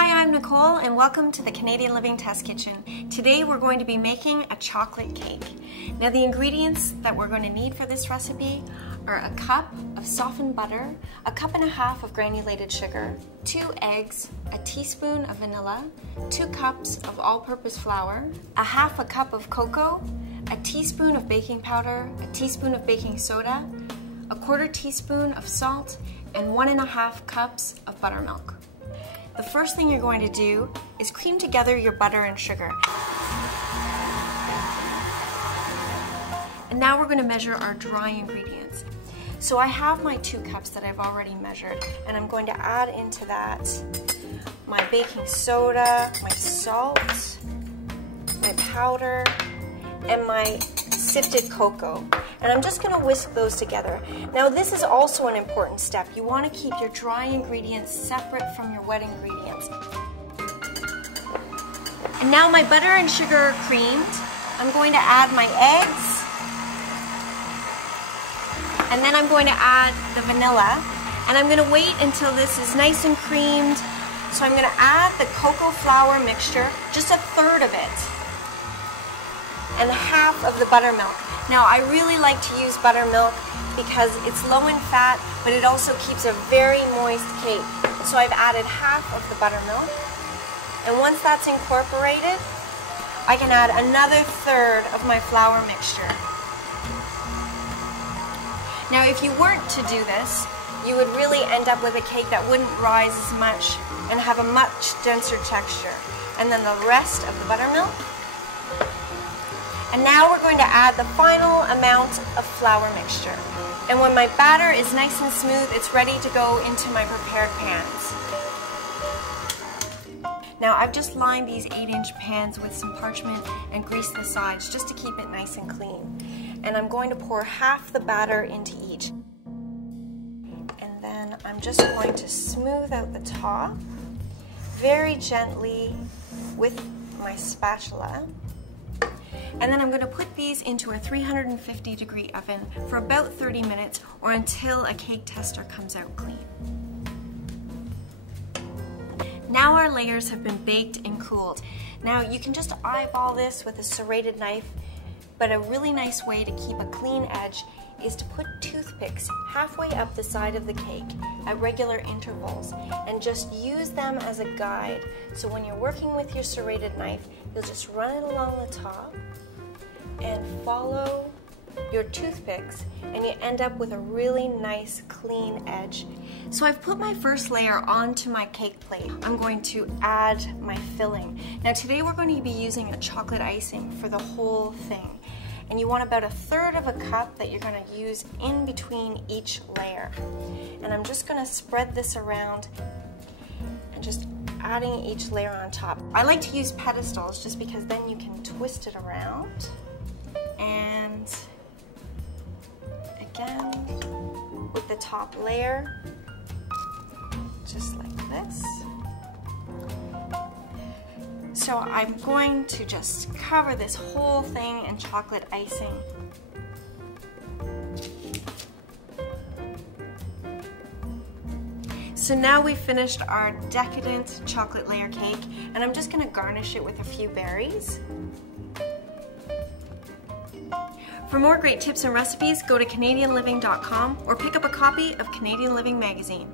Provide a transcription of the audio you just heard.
Hi, I'm Nicole and welcome to the Canadian Living Test Kitchen. Today we're going to be making a chocolate cake. Now the ingredients that we're going to need for this recipe are a cup of softened butter, a cup and a half of granulated sugar, 2 eggs, a teaspoon of vanilla, 2 cups of all-purpose flour, a half a cup of cocoa, a teaspoon of baking powder, a teaspoon of baking soda, a 1/4 teaspoon of salt, and 1½ cups of buttermilk. The first thing you're going to do is cream together your butter and sugar. And now we're going to measure our dry ingredients. So I have my 2 cups that I've already measured, and I'm going to add into that my baking soda, my salt, my powder, and my sifted cocoa. And I'm just going to whisk those together. Now this is also an important step. You want to keep your dry ingredients separate from your wet ingredients. And now my butter and sugar are creamed. I'm going to add my eggs. And then I'm going to add the vanilla. And I'm going to wait until this is nice and creamed. So I'm going to add the cocoa flour mixture, just 1/3 of it, and half of the buttermilk. Now I really like to use buttermilk because it's low in fat, but it also keeps a very moist cake. So I've added half of the buttermilk, and once that's incorporated, I can add another 1/3 of my flour mixture. Now if you weren't to do this, you would really end up with a cake that wouldn't rise as much and have a much denser texture. And then the rest of the buttermilk. And now we're going to add the final amount of flour mixture. And when my batter is nice and smooth, it's ready to go into my prepared pans. Now I've just lined these 8-inch pans with some parchment and greased the sides just to keep it nice and clean. And I'm going to pour half the batter into each. And then I'm just going to smooth out the top very gently with my spatula. And then I'm going to put these into a 350-degree oven for about 30 minutes or until a cake tester comes out clean. Now our layers have been baked and cooled. Now you can just eyeball this with a serrated knife, but a really nice way to keep a clean edge is to put toothpicks halfway up the side of the cake at regular intervals and just use them as a guide. So when you're working with your serrated knife, you'll just run it along the top and follow your toothpicks, and you end up with a really nice clean edge. So I've put my first layer onto my cake plate. I'm going to add my filling. Now today we're going to be using a chocolate icing for the whole thing. And you want about 1/3 of a cup that you're going to use in between each layer. And I'm just going to spread this around and just adding each layer on top. I like to use pedestals just because then you can twist it around. And again, with the top layer, just like this. So I'm going to just cover this whole thing in chocolate icing. So now we've finished our decadent chocolate layer cake, and I'm just going to garnish it with a few berries. For more great tips and recipes, go to CanadianLiving.com or pick up a copy of Canadian Living magazine.